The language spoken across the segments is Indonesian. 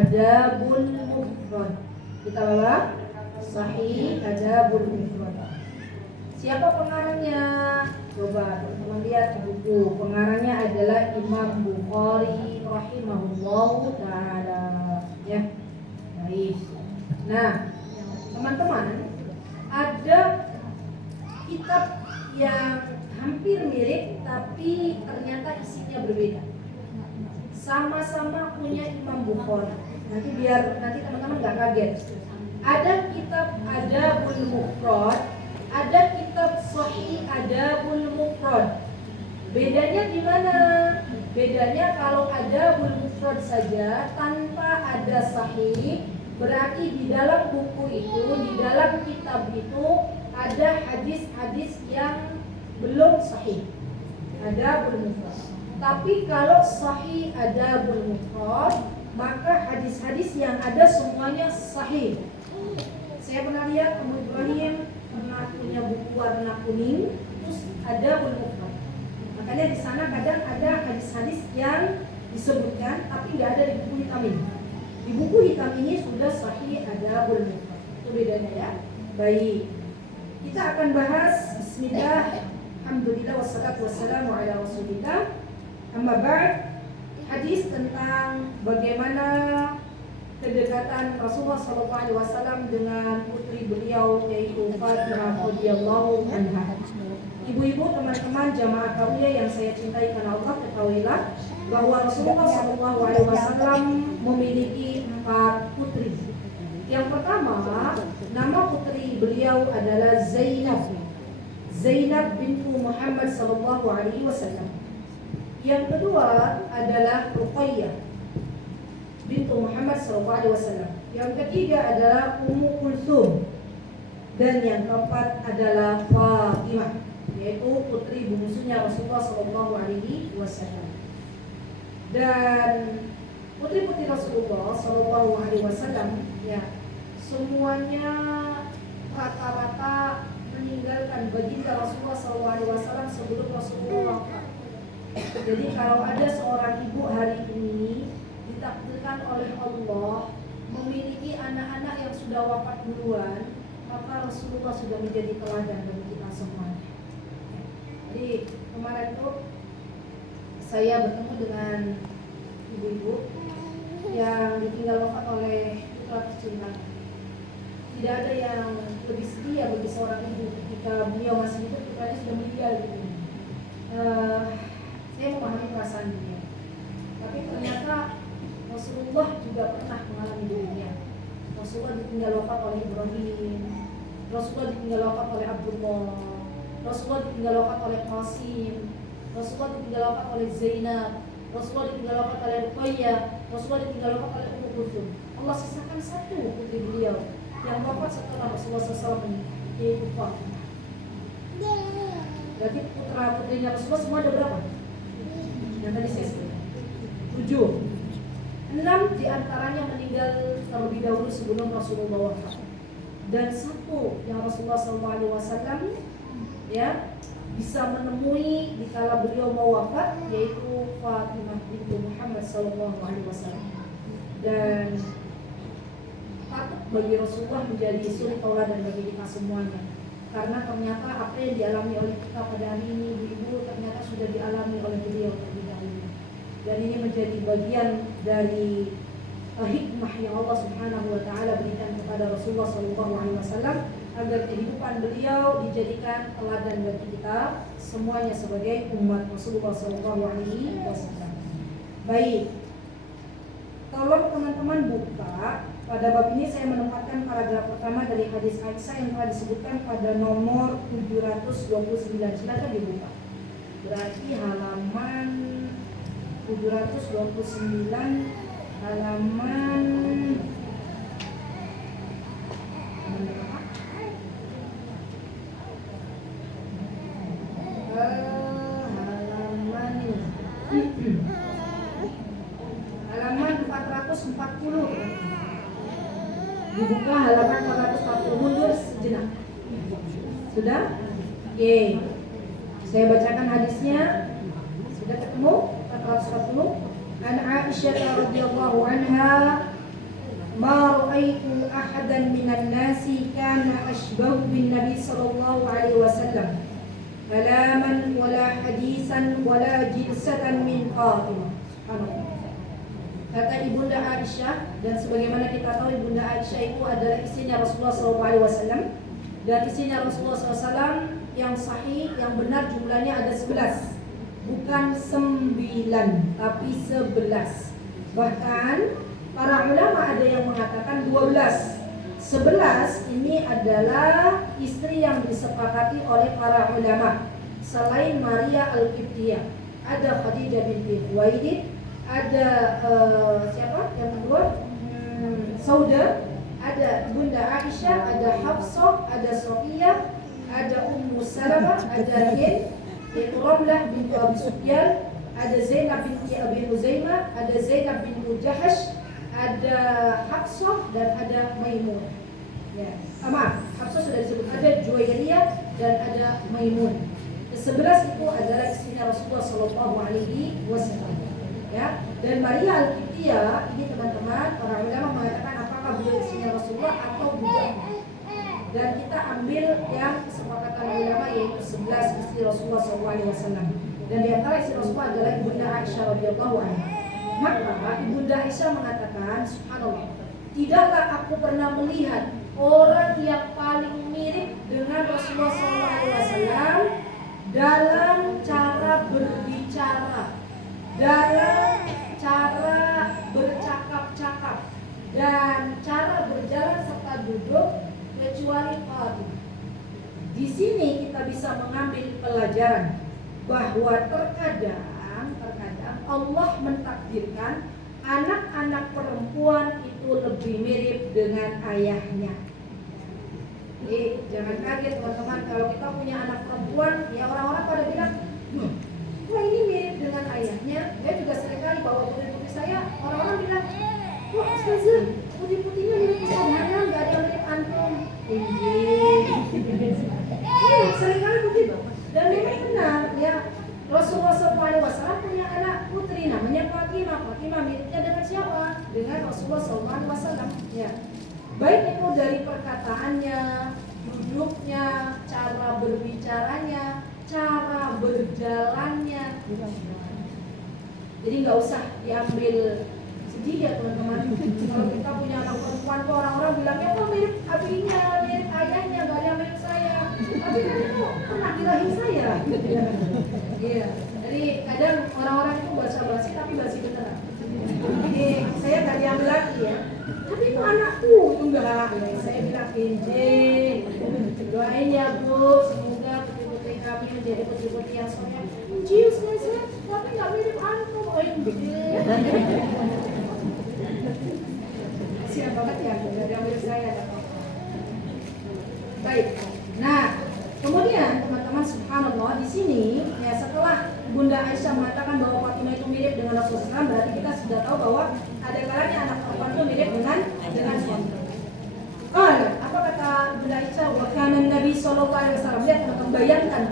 Adabul Mufrad. Kita bawa Sahih Adabul Mufrad. Siapa pengarangnya? Coba teman-teman lihat buku. Pengarangnya adalah Imam Bukhari rahimahullahu taala. Ya. Baik. Nah, teman-teman, ada kitab yang hampir mirip tapi ternyata isinya berbeda. Sama-sama punya Imam Bukhari. Nanti teman-teman nggak kaget. Ada kitab Adabul Mufrad, ada kitab Sahih Adabul Mufrad. Bedanya di mana? Bedanya kalau Adabul Mufrad saja tanpa ada Sahih, berarti di dalam buku itu, di dalam kitab itu ada hadis-hadis yang belum sahih. Adabul Mufrad. Tapi kalau Sahih Adabul Mufrad, maka hadis-hadis yang ada semuanya sahih. Saya pernah lihat Ummu Ibrahim pernah punya buku warna kuning, terus Adabul Mufrad. Makanya di sana kadang ada hadis-hadis yang disebutkan tapi nggak ada di buku hitam ini. Di buku hitam ini sudah Sahih Adabul Mufrad. Itu bedanya ya. Baik. Kita akan bahas Bismillah, alhamdulillah wassalatu wassalamu ala Rasulillah. Amma ba'd, hadis tentang bagaimana kedekatan Rasulullah SAW dengan putri beliau yaitu Fatimah radhiyallahu anha. Ibu-ibu, teman-teman jamaah kawiyah yang saya cintai karena Allah, ketahuilah bahwa Rasulullah SAW memiliki 4 putri. Yang pertama, nama putri beliau adalah Zainab bintu Muhammad SAW. Yang kedua adalah Ruqayyah bintu Muhammad SAW. Yang ketiga adalah Ummu Kulthum. Dan yang keempat adalah Fatimah, yaitu putri bungsunya Rasulullah SAW. Dan putri-putri Rasulullah SAW ya semuanya rata-rata meninggalkan baginda Rasulullah SAW sebelum Rasulullah wafat. Jadi kalau ada seorang ibu hari ini ditakdirkan oleh Allah memiliki anak-anak yang sudah wafat duluan, maka Rasulullah sudah menjadi teladan bagi kita semuanya. Jadi kemarin tuh saya bertemu dengan ibu-ibu yang ditinggal wafat oleh putra tercinta. Tidak ada yang lebih sedih ya bagi seorang ibu ketika beliau masih hidup, putranya sudah meninggal gitu. Saya memahami perasaan dia. Tapi ternyata Rasulullah juga pernah mengalami dirinya. Rasulullah ditinggal wafat oleh Ibrahim, Rasulullah ditinggal wafat oleh Abdullah, Rasulullah ditinggal wafat oleh Qasim, Rasulullah ditinggal wafat oleh Zainab, Rasulullah ditinggal wafat oleh Ruqayyah, Rasulullah ditinggal wafat oleh Ummu Kulthum. Allah sisakan satu putri beliau yang wafat setelah Rasulullah SAW menikah, yaitu Fatimah. Berarti putra-putrinya Rasulullah semua ada berapa? Yang tadi saya sebutkan 7. 6 diantaranya meninggal terlebih dahulu sebelum Rasulullah wafat. Dan 1 yang Rasulullah SAW ya bisa menemui di kala beliau mau wafat, yaitu Fatimah bintu Muhammad SAW. Dan patut bagi Rasulullah menjadi suri tauladan bagi kita semuanya, karena ternyata apa yang dialami oleh kita pada hari ini, ibu ternyata sudah dialami oleh beliau terlebih dahulu. Dan ini menjadi bagian dari hikmah yang Allah Subhanahu wa taala berikan kepada Rasulullah SAW agar kehidupan beliau dijadikan teladan bagi kita semuanya sebagai umat Rasulullah SAW. Baik, tolong teman-teman buka. Pada bab ini saya menempatkan paragraf pertama dari hadis Aisyah yang telah disebutkan pada nomor 729. Silakan dibuka. Berarti halaman 729, halaman halaman 440. Dibuka halaman 440, mundur sejenak. Sudah? Oke. Saya bacakan hadisnya. Sudah ketemu? 440. An Aisyah radhiyallahu anha ra'aitu ahadan minan nasi kana ashbahu bin Nabi sallallahu alaihi wasallam kalaman wala hadisan wala jilsatan min Fatimah. Subhanallah. Kata Ibunda Aisyah, dan sebagaimana kita tahu Ibunda Aisyah itu adalah istrinya Rasulullah sallallahu alaihi wasallam, dan istrinya Rasulullah sallallahu alaihi wasallam yang sahih, yang benar jumlahnya ada 11, bukan 9 tapi 11. Bahkan para ulama ada yang mengatakan 12. 11 ini adalah istri yang disepakati oleh para ulama. Selain Maria Al-Qibtiyah, ada Khadijah binti Khuwailid, ada siapa yang kedua? Sauda, ada Bunda Aisyah, ada Hafsah, ada Sofiyah, ada Ummu Salamah, ada Hind, Ramlah binti Abi Sufyan, ada Zainab binti Abi Huzaimah, ada Zainab binti Jahash, ada Hafsah dan ada Maimunah. Ya, maaf, Hafsah sudah disebut. Ada Juwairiyah dan ada Maimunah. 11 itu adalah istrinya Rasulullah Sallallahu Alaihi Wasallam. Ya, dan Maria Al-Qibtiyah ini teman-teman para ulama mengatakan apakah beliau istrinya Rasulullah atau bukan. Dan kita ambil yang kesepakatan ulama yaitu 11 istri Rasulullah SAW. Dan di antara istri Rasulullah adalah Ibunda Aisyah radhiyallahu anha. Maka Ibunda Aisyah mengatakan, subhanallah, tidaklah aku pernah melihat orang yang paling mirip dengan Rasulullah SAW dalam cara berbicara, dalam cara bercakap-cakap, dan cara berjalan serta duduk kecuali Fatimah. Di sini kita bisa mengambil pelajaran bahwa terkadang Allah mentakdirkan anak-anak perempuan itu lebih mirip dengan ayahnya. Jadi jangan kaget teman-teman kalau kita punya anak perempuan, ya orang-orang pada bilang, wah ini mirip dengan ayahnya. Dia juga seringkali bawa putri-putri saya, orang-orang bilang, wah Ustazah, putri-putrinya mirip Ustaz Hanam, gak ada yang mirip antum. Iya, seringkali begitu. Dan memang benar, ya Rasulullah SAW punya anak putri namanya Fatimah. Fatimah miripnya dengan siapa? Dengan Rasulullah SAW. Ya. Baik itu dari perkataannya, duduknya, cara berbicaranya, cara berjalannya. Jadi nggak usah diambil sedih ya teman-teman. Kalau kita punya anak perempuan, kok orang-orang bilangnya kok mirip abinya, mirip ayahnya, nggak ada yang mirip saya. Tapi kan itu pernah dilahir saya. Iya. Jadi kadang orang-orang itu basa-basi tapi basi beneran. Jadi saya nggak diambil lagi ya. Tapi itu anakku, itu enggak. Ya, saya bilang kenjeng. Doain ya Bu, semoga putri-putri kami menjadi putri-putri yang soleh. Cius saya, tapi nggak mirip antum. Oh iya. Siap banget ya, nggak ada yang mirip saya. Baik. Nah, kemudian teman-teman subhanallah di sini ya setelah Bunda Aisyah mengatakan bahwa Fatimah itu mirip dengan Rasulullah SAW, berarti kita sudah tahu bahwa ada kalanya anak perempuan itu mirip dengan suami. Apa kata Bunda Aisyah? Wa kana Nabi sallallahu alaihi wasallam. Lihat teman-teman, bayangkan.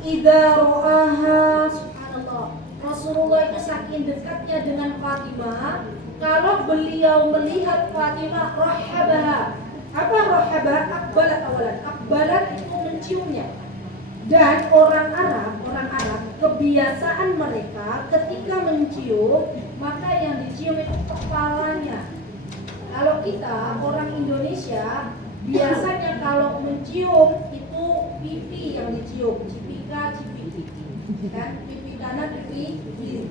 Idza ra'aha, subhanallah. Rasulullah itu saking dekatnya dengan Fatimah, kalau beliau melihat Fatimah rahabaha. Apa rahabah? Akbalat awalan. Akbalat itu menciumnya. Dan orang Arab kebiasaan mereka ketika mencium, maka yang dicium itu kepalanya. Kalau kita orang Indonesia biasanya kalau mencium itu pipi yang dicium, cipika, cipiki, kan? Pipi kanan, pipi kiri.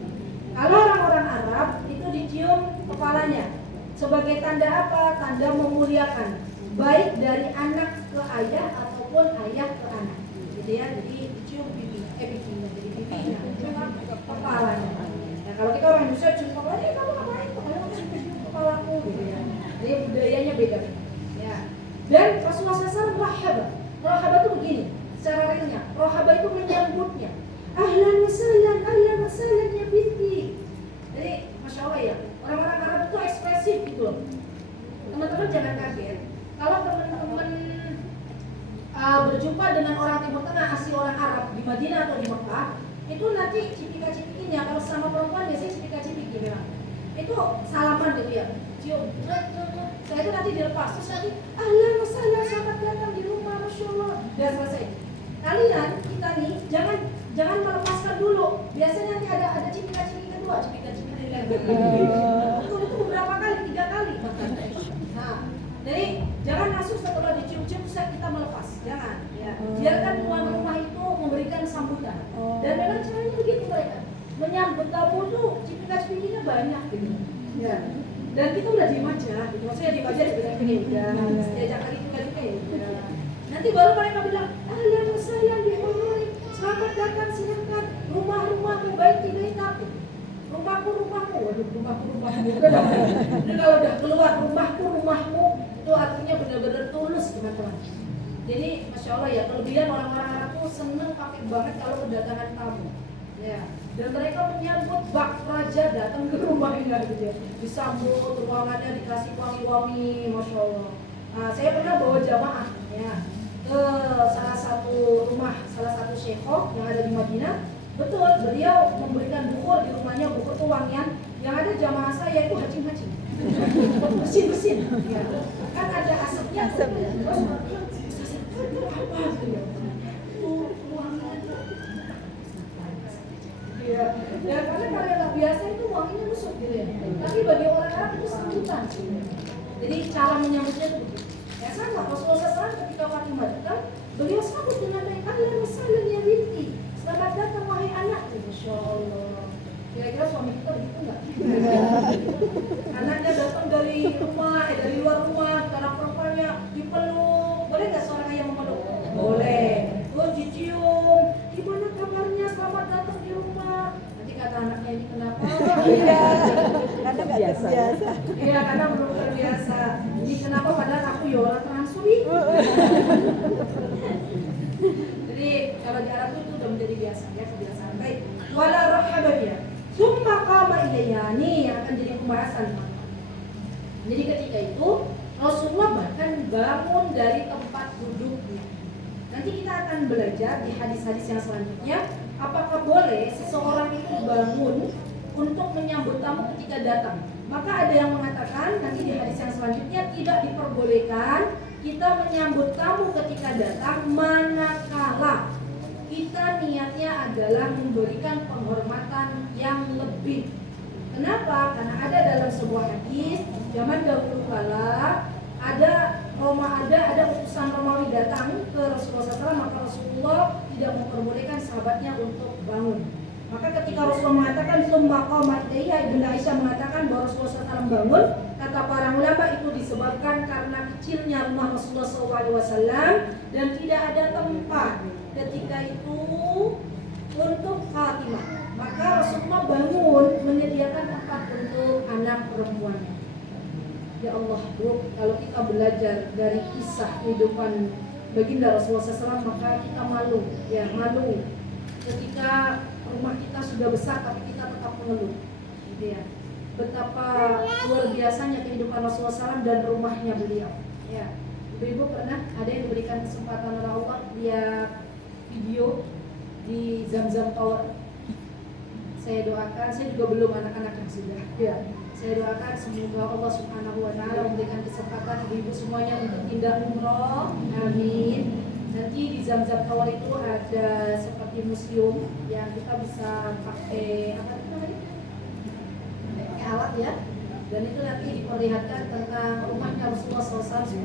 Kalau orang-orang Arab itu dicium kepalanya. Sebagai tanda apa? Tanda memuliakan, baik dari anak ke ayah ataupun ayah ke anak. Gitu ya, jadi dicium pipinya, jadi pipinya, cuma kepalanya. Nah kalau kita orang Indonesia cium kepalanya, kamu ngapain? Kamu cium kepalaku, gitu ya. Jadi budayanya beda. Ya. Dan Rasulullah SAW rahaba itu begini, secara ringnya. Rahaba itu menyambutnya. Ahlan wa sahlan ya binti. Jadi masya Allah ya, orang-orang Arab itu ekspresif gitu loh. Teman-teman jangan kaget kalau teman-teman berjumpa dengan orang Timur Tengah asli orang Arab di Madinah atau di Mekah, itu nanti cipika-cipikinya kalau sama perempuan biasanya cipika-cipiki memang. itu salaman gitu ya, cium, saya itu nanti dilepas, terus nanti ahlan wa sahlan, selamat datang di rumah, masya Allah, udah selesai. Kalian kita nih jangan melepaskan dulu, biasanya nanti ada cipika-cipika kedua, cipika-cipika lagi. Itu beberapa kali, 3 kali. Nah, jadi jangan langsung setelah dicium-cium kita melepas, jangan. Ya. Biarkan tuan rumah itu memberikan sambutan. Dan memang caranya begitu mereka. Menyambut tamu tuh cipika-cipikinya banyak gitu. Ya. Dan kita udah diem aja, gitu. Maksudnya diem aja dibilang udah, diajak kali ya. Nanti baru mereka bilang, ahlan wa sahlan bihururi, selamat datang, silakan, rumahmu baik-baik aku. Rumahku, waduh rumahmu. Jadi kalau udah keluar rumahmu, itu artinya benar-benar tulus teman-teman. Jadi masya Allah ya, kelebihan orang-orang Arab tuh seneng pakai banget kalau kedatangan tamu. Ya. Dan mereka menyambut bak raja datang ke rumahnya gitu ya. Disambut, ruangannya dikasih wangi-wangi, masya Allah. Nah, saya pernah bawa jamaah ya ke salah satu syekhok yang ada di Madinah. Betul, beliau memberikan bukur di rumahnya, bukur tuh wangian. Yang ada jamaah saya itu hacing-hacing, bersin-bersin. Ya. Kan ada asapnya. Terus apa gitu ya? Iya. Ya karena kalau yang nggak biasa itu wanginya busuk gitu ya. Tapi bagi orang Arab itu sambutan. Jadi cara menyambutnya itu begitu. Ya sama Rasulullah SAW ketika Fatimah datang, beliau sambut dengan baik, ahlan wa sahlan ya binti. Selamat datang wahai anakku. Masya Allah. Kira-kira suami kita begitu nggak? Anaknya datang dari luar rumah, karena perempuannya dipeluk. Boleh nggak seorang ayah memeluk? Boleh. Terus dicium. Gimana kabarnya? Selamat datang di rumah. Nanti kata anaknya ini kenapa? Karena nggak biasa. Iya, karena belum terbiasa. Ini kenapa padahal aku ya orang transuri. Jadi kalau di Arab itu udah menjadi biasa ya, kebiasaan. Baik. Wala rahabiyah. Summa qama ilayya, nih yang akan jadi pembahasan. Jadi ketika itu Rasulullah bahkan bangun dari tempat duduknya. Nanti kita akan belajar di hadis-hadis yang selanjutnya, apakah boleh seseorang itu bangun untuk menyambut tamu ketika datang. Maka ada yang mengatakan nanti di hadis yang selanjutnya tidak diperbolehkan kita menyambut tamu ketika datang manakala kita niatnya adalah memberikan penghormatan yang lebih. Kenapa? Karena ada dalam sebuah hadis zaman dahulu kala ada utusan Romawi datang ke Rasulullah SAW, maka Rasulullah tidak memperbolehkan sahabatnya untuk bangun. Maka ketika Rasulullah mengatakan summa qama ilayya, Ibunda Aisyah mengatakan bahwa Rasulullah SAW bangun, kata para ulama itu disebabkan karena kecilnya rumah Rasulullah SAW dan tidak ada tempat ketika itu untuk Fatimah. Maka Rasulullah bangun menyediakan tempat untuk anak perempuannya. Ya Allah, Bu, kalau kita belajar dari kisah kehidupan baginda Rasulullah SAW, maka kita malu ketika rumah kita sudah besar tapi kita tetap mengeluh, gitu ya. Betapa luar biasanya kehidupan Rasulullah SAW dan rumahnya beliau. Ya, ibu-ibu pernah ada yang diberikan kesempatan oleh Allah lihat video di Zamzam Tower? Saya doakan, saya juga belum, anak-anak yang sudah. Ya. Saya doakan semoga Allah Subhanahu wa taala memberikan kesempatan ibu-ibu semuanya untuk pindah umroh. Amin. Nanti di Zamzam Tower itu ada seperti museum yang kita bisa pakai apa itu namanya? Pakai alat ya. Dan itu nanti diperlihatkan tentang rumahnya Rasulullah SAW.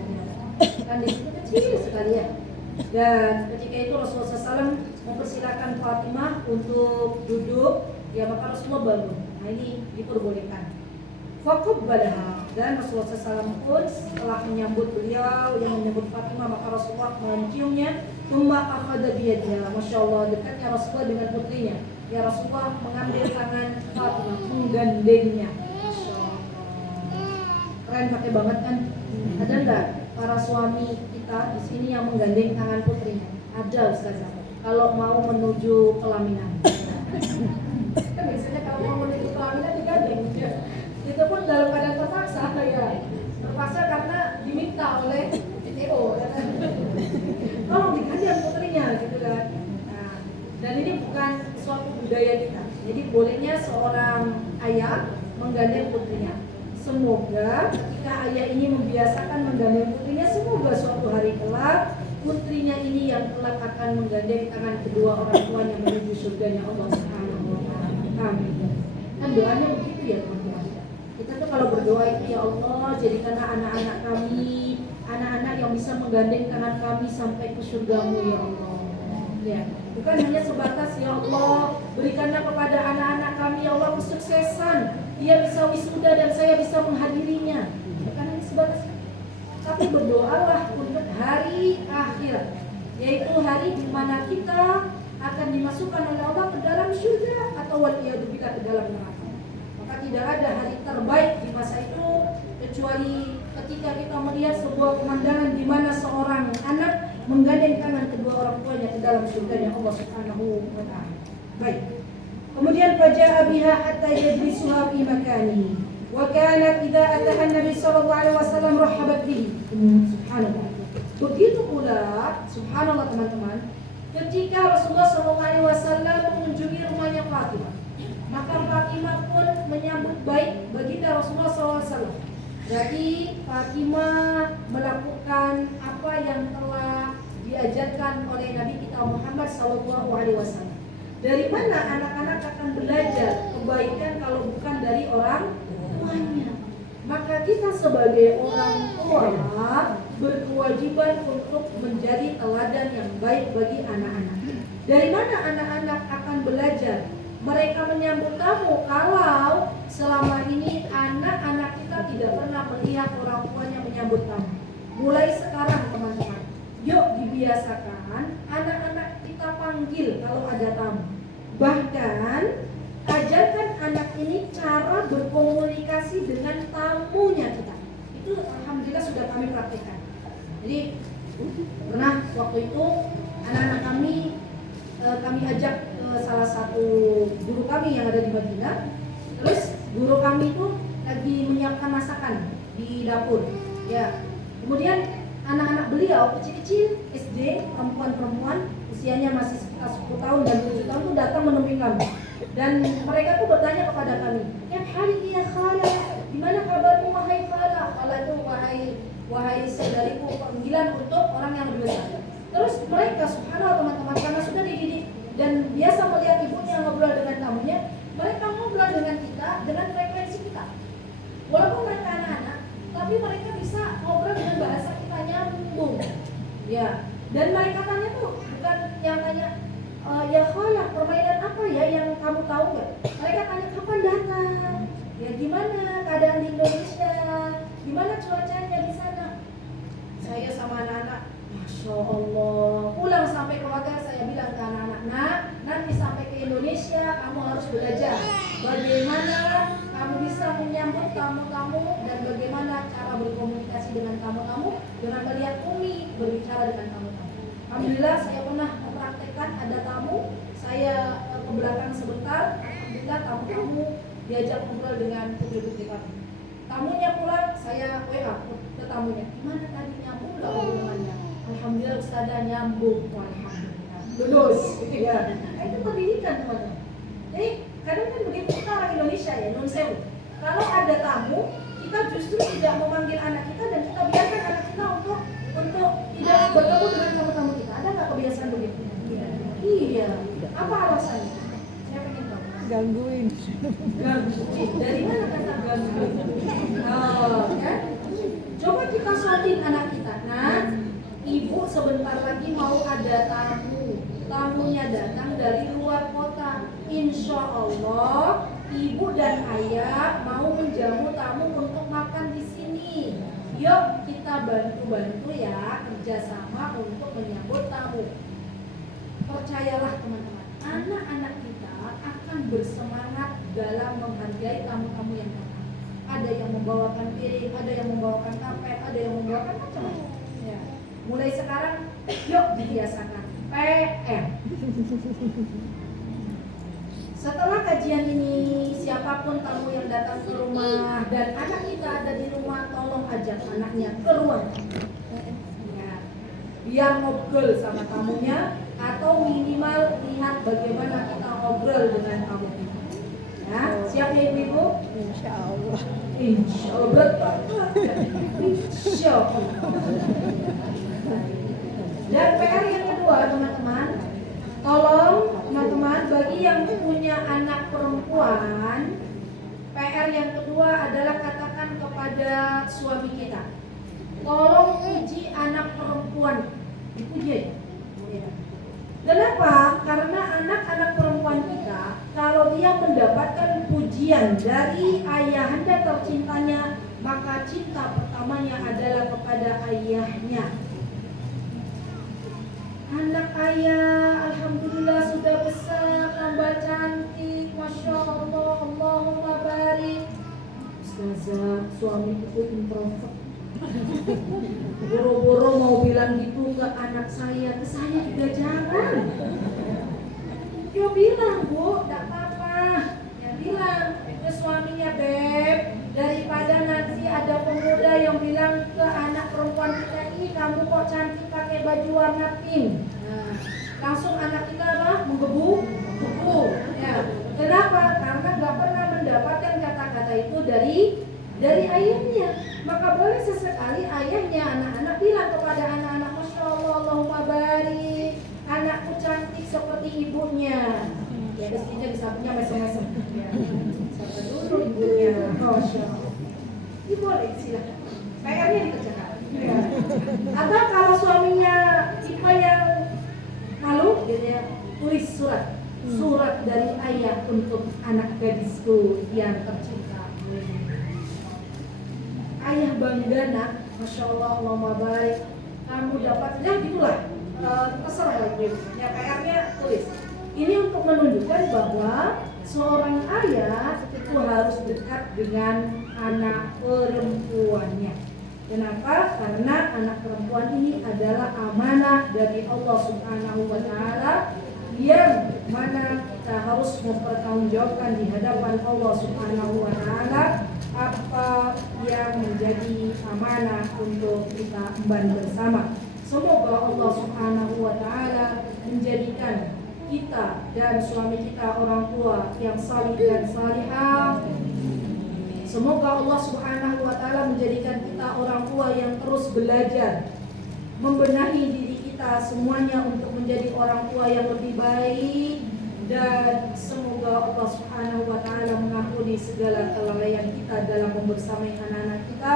Kan di situ kecil sekali ya. Dan ketika itu Rasulullah SAW mempersilahkan Fatimah untuk duduk, ya maka Rasulullah bangun. Nah ini diperbolehkan. Faqabbalaha, dan Rasulullah SAW pun setelah menyambut beliau yang menyambut Fatimah, maka Rasulullah menciumnya. Tsumma akhadha biyadiha, masya Allah, dekatnya Rasulullah dengan putrinya. Ya Rasulullah mengambil tangan Fatimah, menggandengnya. Masya Allah, keren pakai banget kan? Ada enggak para suami kita di sini yang menggandeng tangan putrinya? Ada Ustazah. Kalau mau menuju pelaminan. Kan biasanya kalau mau menuju pelaminan digandeng. Itu pun dalam keadaan terpaksa ya. Terpaksa karena diminta oleh PTO ya kan. Tolong digandeng putrinya gitu kan. Dan ini bukan suatu budaya kita. Jadi bolehnya seorang ayah menggandeng putrinya. Semoga ketika ayah ini membiasakan menggandeng putrinya, semoga suatu hari kelak putrinya ini yang kelak akan menggandeng tangan kedua orang tuanya menuju surganya Allah Subhanahu wa taala. Amin. Kan doanya begitu ya teman-teman. Kita tuh kalau berdoa itu, ya Allah, jadikanlah anak-anak kami anak-anak yang bisa menggandeng tangan kami sampai ke surgamu ya Allah. Ya, bukan hanya sebatas ya Allah, berikanlah kepada anak-anak kami ya Allah kesuksesan, dia bisa wisuda dan saya bisa menghadirinya. Bukan hanya sebatas itu. Tapi berdoalah untuk hari akhir, yaitu hari di mana kita akan dimasukkan oleh Allah ke dalam surga atau waliyadzubillah ke dalam neraka. Maka tidak ada hari terbaik di masa itu kecuali ketika kita melihat sebuah pemandangan di mana seorang anak menggandeng tangan kedua orang tuanya ke dalam surganya Allah Subhanahu wa taala. Baik. Kemudian faja'a biha hatta yajlisuha fi makani. Wa kanat idza ataha Nabi sallallahu alaihi wasallam rahabat bihi. Subhanallah. Begitu pula subhanallah teman-teman, ketika Rasulullah sallallahu alaihi wasallam mengunjungi rumahnya Fatimah, maka Fatimah pun menyambut baik baginda Rasulullah sallallahu alaihi wasallam. Jadi Fatimah melakukan apa yang telah diajarkan oleh Nabi kita Muhammad SAW. Dari mana anak-anak akan belajar kebaikan kalau bukan dari orang tuanya? Maka kita sebagai orang tua berkewajiban untuk menjadi teladan yang baik bagi anak-anak. Dari mana anak-anak akan belajar? Mereka menyambut tamu kalau selama ini anak-anak kita tidak pernah melihat orang tuanya menyambut tamu. Mulai sekarang teman-teman, yuk dibiasakan anak-anak kita panggil kalau ada tamu. Bahkan ajarkan anak ini cara berkomunikasi dengan tamunya kita. Itu alhamdulillah sudah kami praktekkan. Jadi pernah waktu itu anak-anak kami ajak salah satu guru kami yang ada di Madinah. Terus guru kami itu lagi menyiapkan masakan di dapur. Ya. Kemudian anak-anak beliau kecil-kecil SD, perempuan-perempuan usianya masih sekitar 10 tahun dan 7 tahun itu datang menemui kami. Dan mereka tuh bertanya kepada kami, "Ya hari ya khala, gimana kabarmu wahai khala?" Khala itu wahai saudariku, panggilan untuk orang yang lebih besar. Terus mereka subhanallah teman-teman, karena sudah dididik dan biasa melihat ibunya ngobrol dengan tamunya, mereka ngobrol dengan kita dengan frekuensi kita. Walaupun mereka anak-anak, tapi mereka bisa ngobrol dengan bahasa kita nyambung. Ya, dan mereka tanya tuh bukan yang tanya ya khala, permainan apa ya yang kamu tahu nggak? Mereka tanya kapan datang, ya gimana keadaan di Indonesia, gimana cuacanya di sana. Saya sama anak-anak, Masya Allah, pulang sampai ke hotel saya bilang ke anak-anak, nah nanti sampai ke Indonesia kamu harus belajar bagaimana kamu bisa menyambut tamu-tamu dan bagaimana cara berkomunikasi dengan tamu-tamu dengan melihat Umi berbicara dengan tamu-tamu. Alhamdulillah saya pernah mempraktekkan, ada tamu, saya ke belakang sebentar, alhamdulillah tamu-tamu diajak ngobrol dengan putri-putri kami. Tamunya pulang, saya WA ke tamunya, gimana tadi nyambung nggak hubungannya? Alhamdulillah Ustazah nyambung, alhamdulillah lulus, ya. Nah, itu pendidikan teman-teman. Jadi kadang kan begitu kita orang Indonesia ya, non sewu. Kalau ada tamu, kita justru tidak memanggil anak kita dan kita biarkan anak kita untuk tidak bertemu dengan tamu-tamu kita. Ada nggak kebiasaan begitu? Iya. Apa alasannya? Saya pengen tahu. Gangguin. Gangguin. Dari mana kata gangguin? Oh, kan? Coba kita soalin anak kita. Nah, ibu sebentar lagi mau ada tamu. Tamunya datang dari luar kota. Insya Allah, ibu dan ayah mau menjamu tamu untuk makan di sini. Yuk kita bantu-bantu ya, kerjasama untuk menyambut tamu. Percayalah teman-teman, anak-anak kita akan bersemangat dalam menghargai tamu-tamu yang datang. Ada yang membawakan piring, ada yang membawakan karpet, ada yang membawakan macam-macam. Ya. Mulai sekarang, yuk dibiasakan PM. Setelah kajian ini, siapapun tamu yang datang ke rumah dan anak kita ada di rumah, tolong ajak anaknya ke ruang. Ya. Biar ngobrol sama tamunya atau minimal lihat bagaimana kita ngobrol dengan tamu kita. Ya, siap ya ibu-ibu? Insya Allah. Insya Allah, berat banget. Insya Allah. Dan PR yang kedua teman-teman, tolong teman-teman bagi yang punya anak perempuan, PR yang kedua adalah katakan kepada suami kita, tolong puji anak perempuan, dipuji. Kenapa? Karena anak-anak perempuan kita, kalau dia mendapatkan pujian dari ayahanda tercintanya, maka cinta pertamanya adalah kepada ayahnya. Anak ayah, alhamdulillah sudah besar, tambah cantik, masya Allah, Allahumma barik. Ustazah, suamiku introvert. Boro-boro mau bilang gitu ke anak saya, ke saya juga jangan. Dia bilang, Bu, tidak apa-apa. Ya bilang ke suaminya, Beb, daripada nanti ada pemuda yang bilang ke anak perempuan kita, ih kamu kok cantik pakai baju warna pink. Nah, langsung anak kita apa? Menggebu. Ya. Kenapa? Karena nggak pernah mendapatkan kata-kata itu dari ayahnya. Maka boleh sesekali ayahnya anak-anak bilang kepada anak-anak, masya Allah, Allahumma barik, anakku cantik seperti ibunya. Ya istrinya disampingnya mesem-mesem. Ya. Siapa dulu ibunya? Masya Allah. Ini boleh silakan. PR-nya dikerjakan. Ya. Atau kalau suaminya tipe yang malu, gitu ya, tulis surat dari ayah untuk anak gadisku yang tercinta. Ayah bangga nak, masya Allah, Allahumma baik, kamu dapat, ya gitulah, terserah lagi. Ya PR-nya tulis. Ini untuk menunjukkan bahwa seorang ayah itu harus dekat dengan anak perempuannya. Kenapa? Karena anak perempuan ini adalah amanah dari Allah Subhanahu wa Ta'ala yang mana kita harus mempertanggungjawabkan di hadapan Allah Subhanahu wa Ta'ala apa yang menjadi amanah untuk kita emban bersama. Semoga Allah Subhanahu wa Ta'ala menjadikan kita dan suami kita orang tua yang salih dan salihah. Semoga Allah Subhanahu wa Ta'ala menjadikan kita orang tua yang terus belajar, membenahi diri kita semuanya untuk menjadi orang tua yang lebih baik, dan semoga Allah Subhanahu wa Ta'ala mengampuni segala kelalaian kita dalam membersamai anak-anak kita.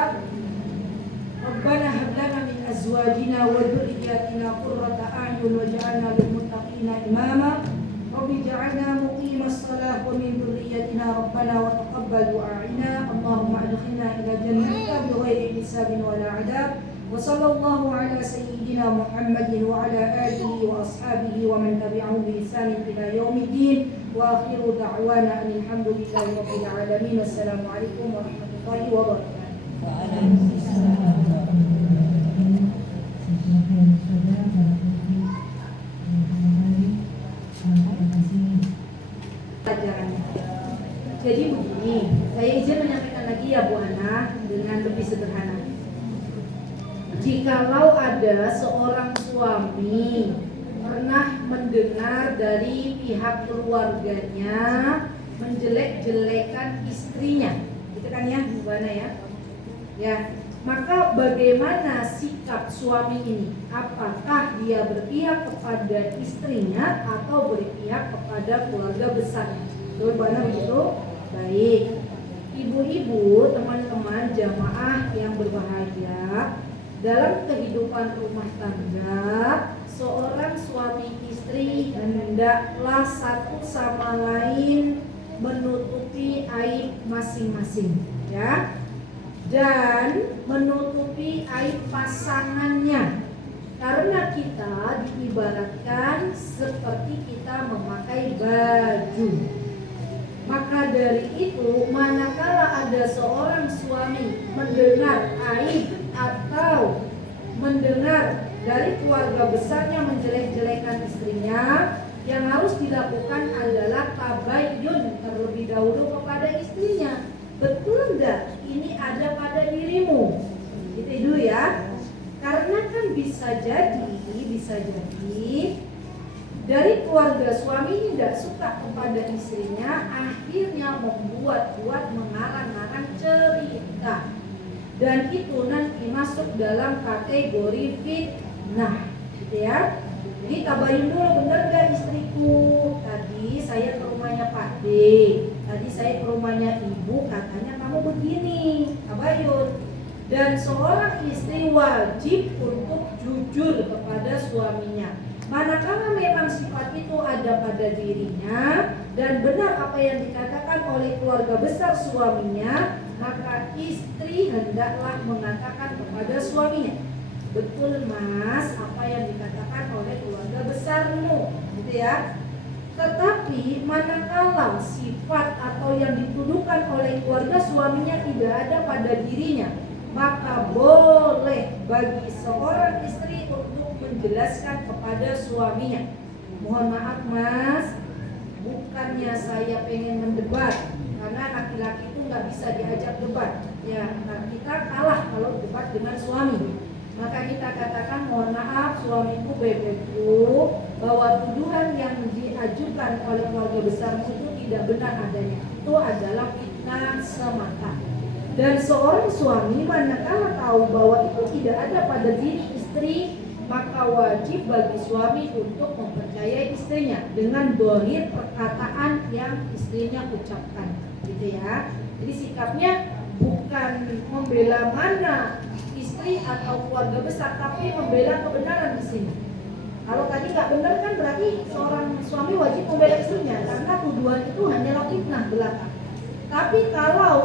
Rabbana hab lana min azwajina wa dhurriyyatina qurrata a'yun waj'alna lil muttaqina imama. Rabbi ij'alna muqimas shalah wa min dhurriyyatina rabbana wa taqabbal du'a'ina. Allahumma adkhilna ila jannatika bighairi hisabin wa la 'adab. وصلى الله على سيدنا محمد وعلى آله وأصحابه ومن تبعهم بإحسان إلى يوم الدين وآخر دعوانا أن الحمد لله رب العالمين. السلام عليكم ورحمة الله وبركاته. Jadi begini, saya izin menyampaikan lagi ya Bu Ana dengan lebih sederhana. Jikalau ada seorang suami pernah mendengar dari pihak keluarganya menjelek-jelekan istrinya, gitu kan ya, Bu Ana ya? Ya, maka bagaimana sikap suami ini? Apakah dia berpihak kepada istrinya atau berpihak kepada keluarga besarnya? Betul Bu Ana begitu? Baik. Ibu-ibu, teman-teman jamaah yang berbahagia, dalam kehidupan rumah tangga, seorang suami istri hendaklah satu sama lain menutupi aib masing-masing, ya, dan menutupi aib pasangannya. Karena kita diibaratkan seperti kita memakai baju. Maka dari itu, manakala ada seorang suami mendengar aib atau mendengar dari keluarga besarnya menjelek-jelekan istrinya, yang harus dilakukan adalah tabayyun terlebih dahulu kepada istrinya. Betul enggak ini ada pada dirimu? Gitu dulu ya. Karena kan bisa jadi dari keluarga suami ini tidak suka kepada istrinya, akhirnya membuat-buat mengarang-arang cerita, dan itu nanti masuk dalam kategori fitnah, gitu ya. Jadi tabayun dulu, bener gak istriku? Tadi saya ke rumahnya Pak D, tadi saya ke rumahnya Ibu, katanya kamu begini. Tabayun. Dan seorang istri wajib untuk jujur kepada suaminya. Manakala memang sifat itu ada pada dirinya dan benar apa yang dikatakan oleh keluarga besar suaminya, maka istri hendaklah mengatakan kepada suaminya, betul mas apa yang dikatakan oleh keluarga besarmu, gitu ya. Tetapi manakala sifat atau yang dituduhkan oleh keluarga suaminya tidak ada pada dirinya, maka boleh bagi seorang istri untuk menjelaskan kepada suaminya, mohon maaf mas, bukannya saya pengen mendebat, karena laki-laki itu nggak bisa diajak debat ya, nah kita kalah kalau debat dengan suami. Maka kita katakan, mohon maaf suamiku bebeku, bahwa tuduhan yang diajukan oleh keluarga besarmu itu tidak benar adanya, itu adalah fitnah semata. Dan seorang suami manakala tahu bahwa itu tidak ada pada diri istri, maka wajib bagi suami untuk mempercayai istrinya dengan dohir perkataan yang istrinya ucapkan, gitu ya. Jadi sikapnya bukan membela mana istri atau keluarga besar, tapi membela kebenaran di sini. Kalau tadi nggak benar kan berarti seorang suami wajib membela istrinya, karena tuduhan itu hanyalah fitnah belaka. Tapi kalau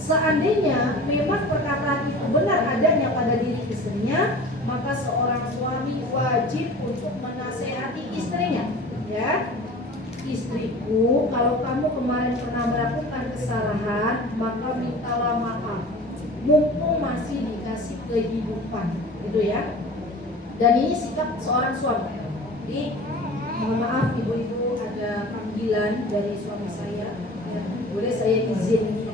seandainya memang perkataan itu benar adanya pada diri istrinya, maka seorang suami wajib untuk menasehati istrinya, ya. Istriku, kalau kamu kemarin pernah melakukan kesalahan, maka mintalah maaf, mumpung masih dikasih kehidupan, gitu ya. Dan ini sikap seorang suami. Jadi mohon maaf ibu-ibu, ada panggilan dari suami saya, ya. Boleh saya izin